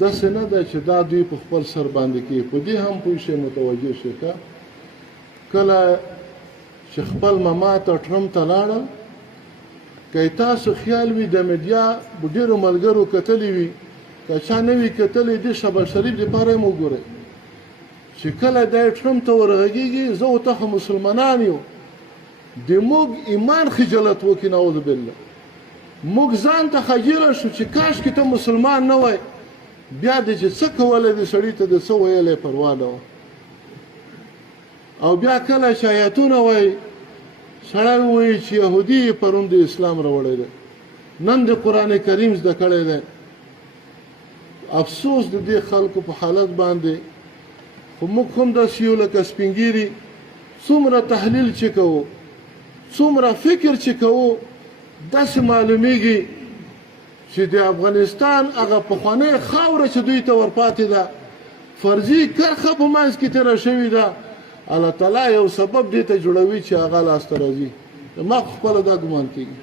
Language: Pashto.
داسې نه ده چې دا دوی په خپل سر باندې کوي. په دې هم پوه شئ، متوجه شئ که کله چې خپل ممات ټرمپ ته لاړل، که تاسو خیال وي د میډیا ډېرو ملګرو کتلی وي، که چا نه وي کتلی د شهباز شریف دپاره هم وګورئ چې کله دی ټرمپ ته ورغږېږي زه او ته خو مسلمانان یو، د موږ ایمان خجالت وکړي، نعوذ بالله موږ ځان ته خجله شو چې کاشکې ته مسلمان نه وای، بیا د چې څه کولی دی سړي ته د څه ویلی پروا نه وه. او بیا کله چې آیتونه وایي سړی وایي چې یهودي پرون د اسلام راوړی دی، نن د قرآن کریم زده کړی دی. افسوس د دې خلکو په حالت باندې، خو موږ هم داسې یو لکه سپین ږیري څومره تحلیل چې کوو، څومره فکر چې کوو، داسې معلومیږي چې د افغانستان هغه پخوانۍ خاوره چې دوی ته ورپاتې ده، فرضي کرښه په منځ کې تېره شوې ده، الله تعالی یو سبب دې ته جوړوي چې هغه لاسته راځي. ما خپله دا ګمان کېږي.